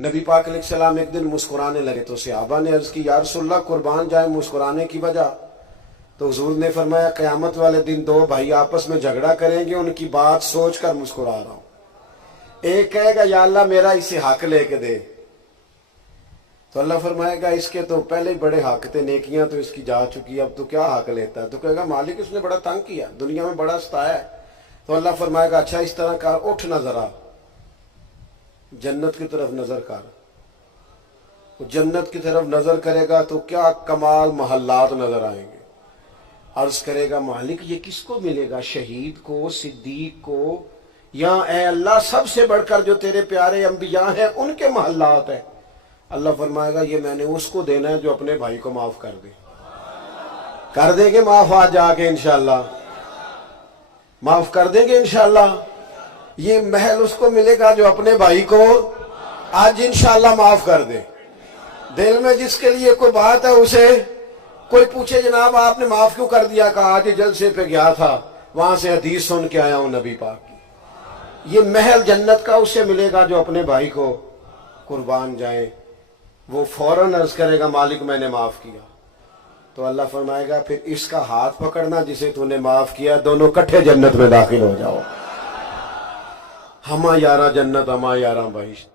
नबी पाक अलैहिस्सलाम एक दिन मुस्कुराने लगे तो सहाबा ने अर्ज की, या रसूलल्लाह कुर्बान जाए मुस्कुराने की वजह? तो हुजूर ने फरमाया, क़यामत वाले दिन दो भाई आपस में झगड़ा करेंगे, उनकी बात सोच कर मुस्कुरा रहा हूं। एक कहेगा या अल्लाह मेरा इसे हक लेके दे, तो अल्लाह फरमाएगा इसके तो पहले ही बड़े हक थे, नेकियां तो इसकी जा चुकी, अब तो क्या हक लेता है? तो कहेगा मालिक उसने बड़ा तंग किया, दुनिया में बड़ा सताया है। तो अल्लाह फरमाएगा अच्छा इस तरह कर, उठ ना जरा जन्नत की तरफ नजर कर। वो जन्नत की तरफ नजर करेगा तो क्या कमाल महल्लात नजर आएंगे। अर्ज करेगा मालिक ये किसको मिलेगा, शहीद को, सिद्दीक को, या ए अल्लाह सबसे बढ़कर जो तेरे प्यारे अंबिया हैं उनके महल्लात है? अल्लाह फरमाएगा ये मैंने उसको देना है जो अपने भाई को माफ कर दे। कर देंगे माफ आज आके इंशाअल्लाह, माफ कर देंगे इंशाअल्लाह। ये महल उसको मिलेगा जो अपने भाई को आज इंशाअल्लाह माफ कर दे। दिल में जिसके लिए कोई बात है उसे कोई पूछे जनाब आपने माफ क्यों कर दिया, कहा आज जलसे पे गया था वहां से हदीस सुन के आया हूं नबी पाक की। ये महल जन्नत का उसे मिलेगा जो अपने भाई को कुर्बान जाए। वो फौरन अर्ज करेगा मालिक मैंने माफ किया। तो अल्लाह फरमाएगा फिर इसका हाथ पकड़ना जिसे तूने माफ किया, दोनों इकट्ठे जन्नत में दाखिल हो जाओ। हमा यारा जन्नत हमा यारा बहिश्त।